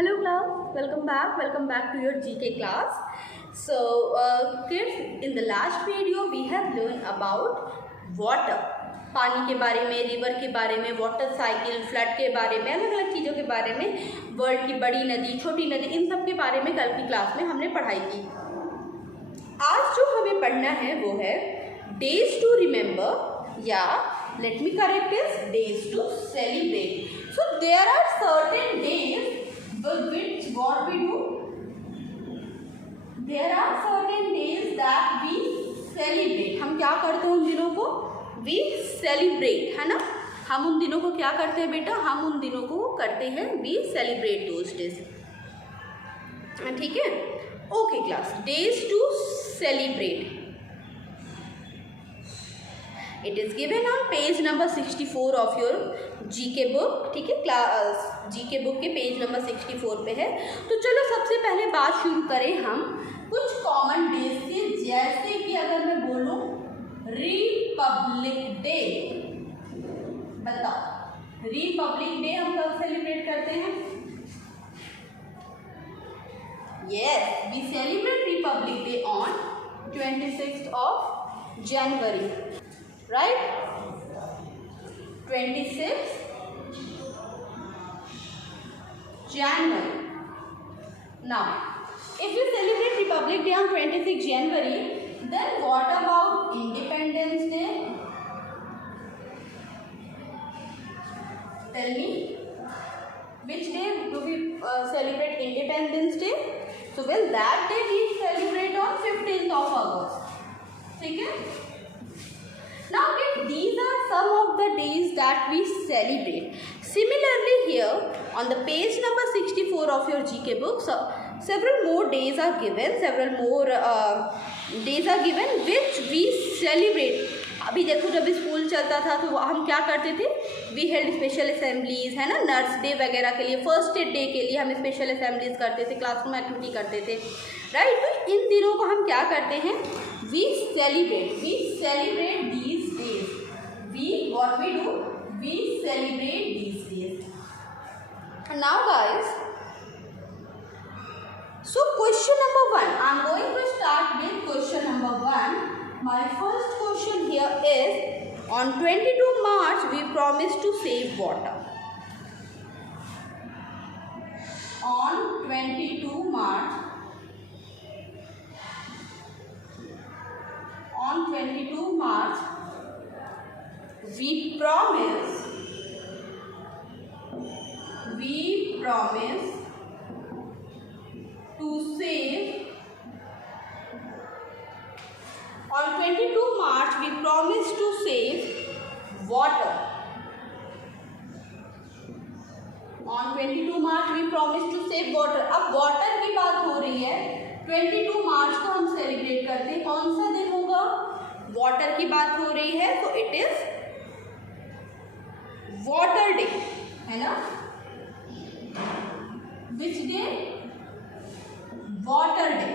Hello class, welcome back to your GK class. So kids, in the last video we have learned about water. पानी के बारे में, river के बारे में, वाटर साइकिल, फ्लड के बारे में, अलग अलग चीज़ों के बारे में, वर्ल्ड की बड़ी नदी, छोटी नदी, इन सब के बारे में कल की क्लास में हमने पढ़ाई की। आज जो हमें पढ़ना है वो है डेज टू रिमेंबर या let me correct this, days to celebrate. So there are certain days with which what we do, there are certain days that we celebrate. हम क्या करते हैं उन दिनों को? We celebrate, है ना? हम उन दिनों को क्या करते हैं बेटा? हम उन दिनों को करते हैं we celebrate those days. ठीक है? Okay class, days to celebrate. It is given on page number 64 of your GK book. ठीक है, क्लास GK बुक के पेज नंबर 64 पे है। तो चलो सबसे पहले बात शुरू करें हम कुछ कॉमन डेज से, जैसे कि अगर मैं बोलूं रिपब्लिक डे, बताओ रिपब्लिक डे हम कब सेलिब्रेट करते हैं? Yes, we celebrate Republic Day on 26th of January. Right? 26th January. Now, if you celebrate Republic Day on 26th January, then what about Independence Day? Tell me, which day do we celebrate Independence Day? So, well, that day we celebrate on 15th of August. ठीक है? Now these are some of the days that we celebrate. Similarly here on the page number 64 of your GK book, so several more days are given, days are given which we celebrate. अभी देखो जब school चलता था तो हम क्या करते थे? वी हेल्ड स्पेशल असेंबलीज, है ना, नर्स डे वगैरह के लिए, फर्स्ट एड डे के लिए हम स्पेशल असेंबलीज करते थे, क्लासरूम एक्टिविटी करते थे, राइट। तो इन दिनों को हम क्या करते हैं? We celebrate these days. What we do? We celebrate these days. Now guys, so question number 1, I am going to start with question number 1. My first question here is, on 22 March we promised to save water. On 22 March we promise to save. On 22 March we promise to save water. On 22 March we promise to save water. अब water की बात हो रही है, 22 मार्च को हम celebrate करते हैं, कौन सा दिन होगा? वाटर की बात हो रही है, तो इट इज वाटर डे, है ना? Which day? Water day.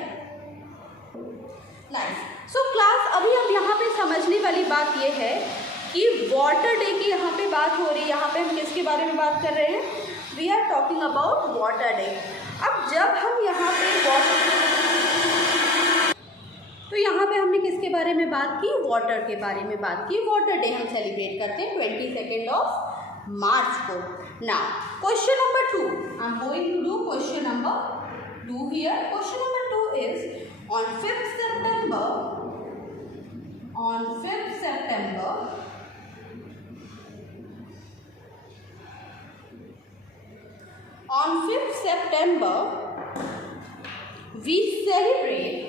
Nice. So class अभी हम यहाँ पे समझने वाली बात ये है कि वाटर डे की यहाँ पे बात हो रही है, यहाँ पे हम किसके बारे में बात कर रहे हैं? We are talking about water day. अब जब हम यहाँ पे तो यहाँ पे हमने किसके बारे में बात की? वाटर के बारे में बात की। वाटर डे हम सेलिब्रेट करते हैं 22 ऑफ मार्च को। Now question number 2, I am going to do question number 2 here. Question number 2 is, on 5th September we celebrate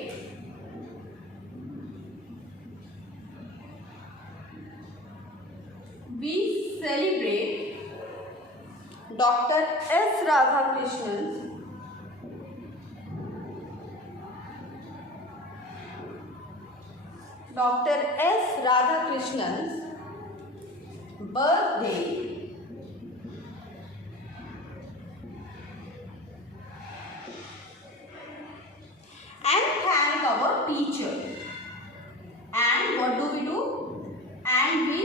Dr. S. Radhakrishnan birthday and thank our teacher. And what do we do? And we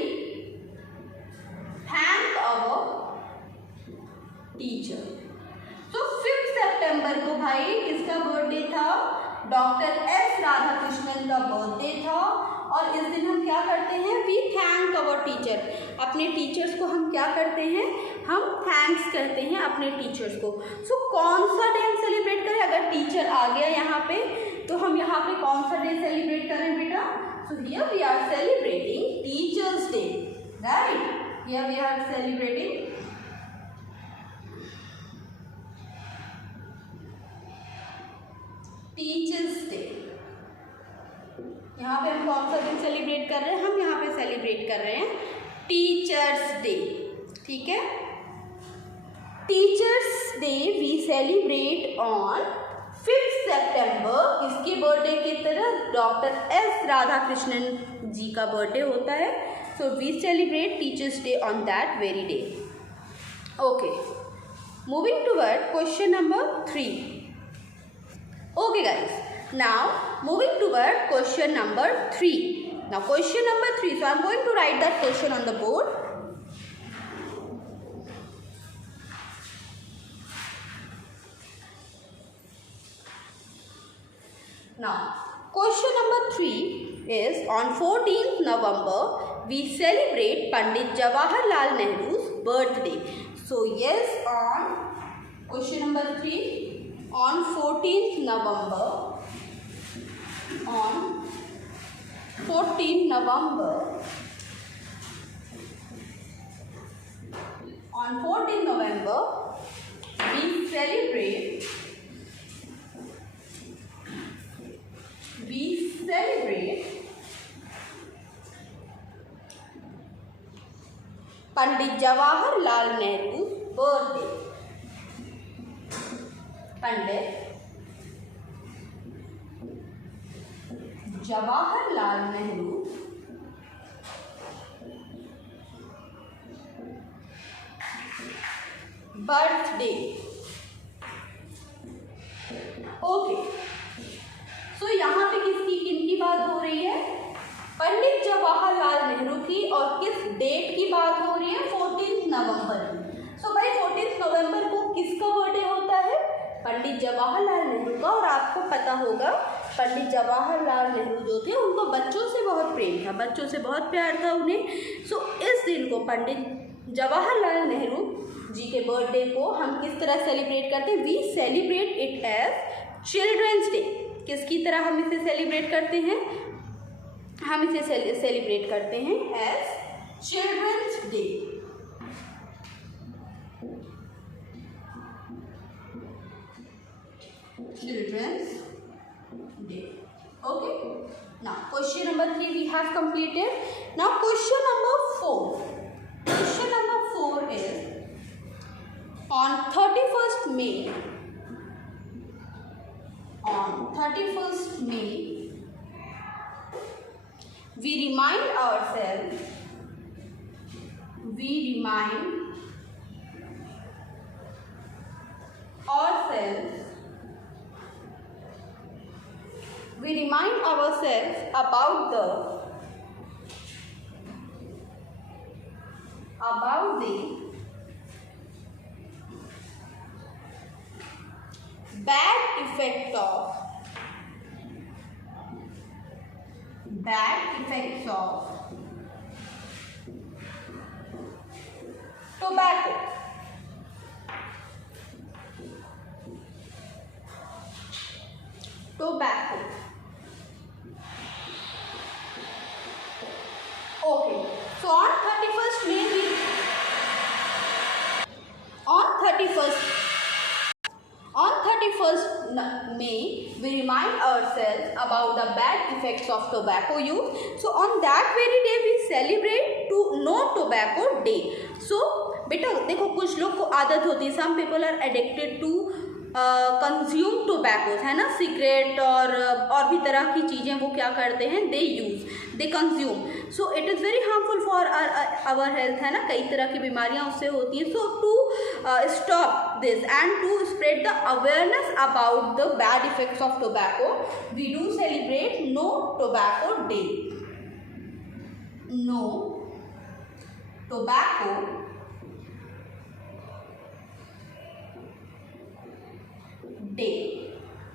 thank our teacher. So 5th सितंबर को भाई किसका birthday था? Doctor S Radhakrishnan का birthday था। और इस दिन हम क्या करते हैं? We thank our teacher. अपने टीचर्स को हम क्या करते हैं? हम थैंक्स करते हैं अपने टीचर्स को। सो कौन सा डे हम सेलिब्रेट करें? अगर टीचर आ गया यहाँ पे तो हम यहाँ पे कौन सा डे सेलिब्रेट करें बेटा? So here we are celebrating teachers day, right? Here we are celebrating teachers day. यहाँ पे हम कौन सा दिन सेलिब्रेट कर रहे हैं? हम यहाँ पे सेलिब्रेट कर रहे हैं टीचर्स डे, ठीक है? Teachers day we celebrate on 5 सितंबर। इसके बर्थडे की तरह डॉक्टर एस राधाकृष्णन जी का बर्थडे होता है। So we celebrate teachers day on that very day. Okay, moving toward question number 3. Okay guys, now moving toward question number 3. Now question number 3, so I am going to write that question on the board. Now question number 3 is on 14th November we celebrate Pandit Jawaharlal Nehru's birthday. So yes, on question number 3, on 14th November, on 14th November, on 14th November, we celebrate Pandit Jawaharlal Nehru's birthday. Pandit Jawaharlal Nehru birthday. Okay, सो यहाँ पे किनकी बात हो रही है? पंडित जवाहरलाल नेहरू की। और किस डेट की बात हो रही है? 14 नवंबर की। सो भाई 14 नवंबर को किसका बर्थडे होता है? पंडित जवाहरलाल नेहरू का। और आपको पता होगा पंडित जवाहरलाल नेहरू जो थे उनको बच्चों से बहुत प्रेम था, बच्चों से बहुत प्यार था उन्हें। सो इस दिन को पंडित जवाहरलाल नेहरू जी के बर्थडे को हम किस तरह सेलिब्रेट करते हैं? We celebrate it as children's day. किसकी तरह हम इसे सेलिब्रेट करते हैं? हम इसे सेलिब्रेट करते हैं as children's day. Children's Day. Okay. Now question number 3 we have completed. Now question number 4. Question number 4 is on 31st May. On 31st May, we remind ourselves. We remind ourselves about the bad effects of tobacco. Okay, so on 31st May we remind ourselves about the bad effects of tobacco use. So on that very day we celebrate to No Tobacco Day. So बेटा देखो कुछ लोग को आदत होती है, some people are addicted to consume tobaccos, है ना, सिगरेट और भी तरह की चीज़ें वो क्या करते हैं? They consume. So it is very harmful for our health, है ना, कई तरह की बीमारियां उससे होती हैं। So to stop this and to spread the awareness about the bad effects of tobacco we do celebrate no tobacco day. No tobacco day.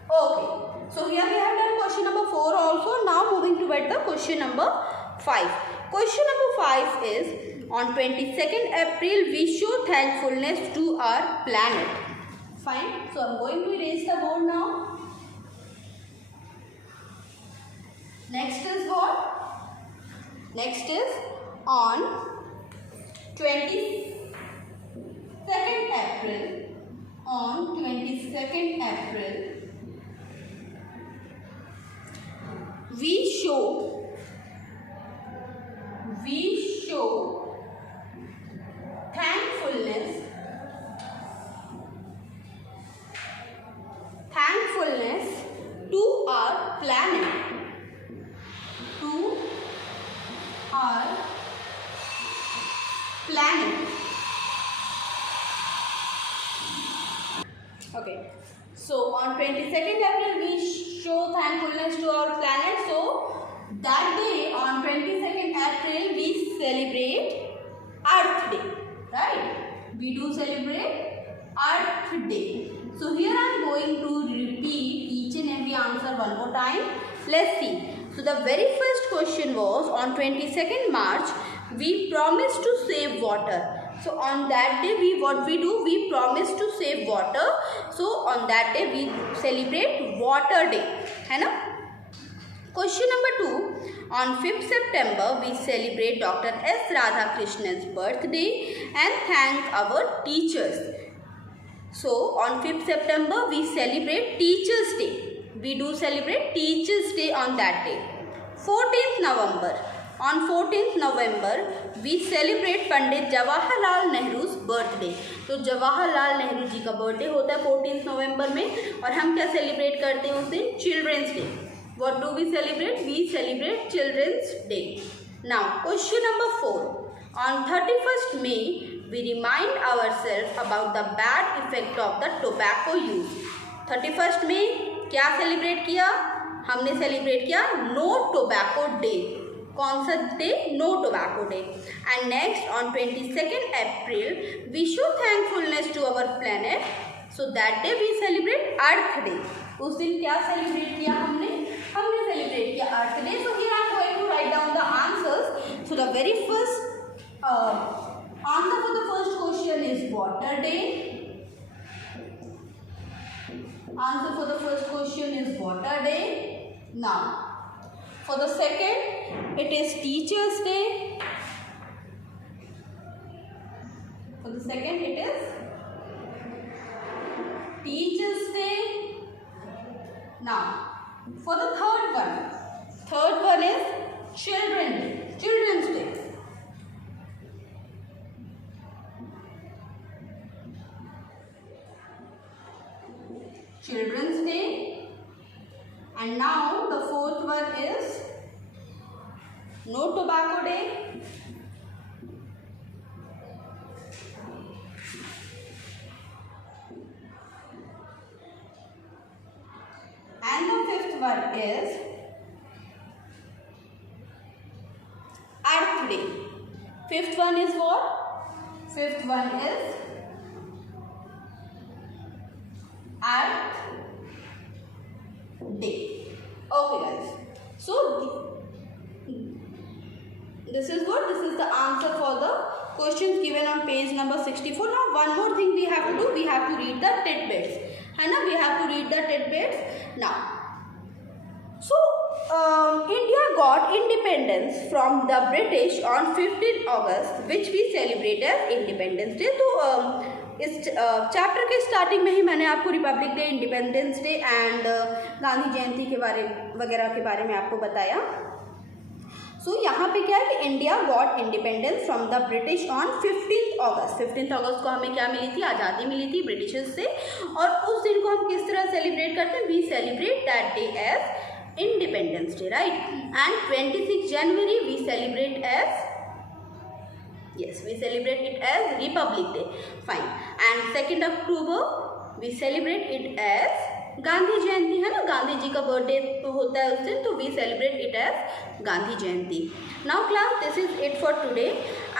Okay, so here we have done question number 4 also. Now moving toward the question number 5. Question number 5 is, on 22nd April we show thankfulness to our planet. Fine, so I am going to erase the board now. Next is what? Next is, on 22nd April, on 22nd April, we show thankfulness to our planet, Okay, so on 22nd April we show thankfulness to our planet. So that day, on 22nd April, we celebrate Earth Day, right? We do celebrate Earth Day. So here I am going to repeat each and every answer one more time. Let's see. So the very first question was, on 22nd March we promise to save water. So on that day we promise to save water. So on that day we celebrate Water Day, है ना? Question number 2, on 5th September we celebrate Dr. S. Radhakrishnan's birthday and thank our teachers. So on 5th September we celebrate Teachers Day. We do celebrate Teachers Day on that day. 14th November. On 14th November we celebrate Pandit Jawaharlal नेहरू's birthday. तो जवाहरलाल नेहरू जी का birthday होता है 14th नवंबर में, और हम क्या celebrate करते हैं उस दिन? Children's day. What do we celebrate? We celebrate Children's Day. Now question number 4. On 31st May we remind ourselves about the bad effect of the tobacco use. 31st May क्या celebrate किया? हमने celebrate किया no tobacco day. कौन सा डे? No tobacco day. And next, on 22nd April we show thankfulness to our planet. So that day we celebrate Earth Day. उस दिन क्या सेलिब्रेट किया हमने सेलिब्रेट किया अर्थ day. So here I am going to write down the answers. So the very first answer for the first question is Water Day. Answer for the first question is Water Day. Now for the second, it is Teachers Day. For the second, it is Teachers Day. Now for the third one is Children's Day. Children's Day. And now the fourth one is No Tobacco Day. And the fifth one is Earth Day. Fifth one is what? Fifth one is Earth Day. Okay guys. So this is what? This is the answer for the questions given on page number 64. Now one more thing we have to do. We have to read the tidbits. We have to read the tidbits. Now, so India got independence from the British on 15th August, which we celebrate as Independence Day. तो इस chapter के starting में ही मैंने आपको Republic Day, Independence Day and Gandhi Jayanti के बारे वगैरह के बारे में आपको बताया. सो यहाँ पे क्या है कि India got independence from the British on 15th August. 15th अगस्त को हमें क्या मिली थी? आज़ादी मिली थी ब्रिटिशर्स से. और उस दिन को हम किस तरह सेलिब्रेट करते हैं? We celebrate that day as independence day, right. And 26 January we celebrate as we celebrate it as Republic Day. Fine. And 2nd October we celebrate it as Gandhi Jayanti, है ना. गांधी जी का बर्थडे होता है उस दिन, तो we celebrate it as Gandhi Jayanti. Now class, this is it for today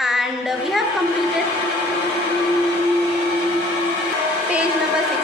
and we have completed page number 6.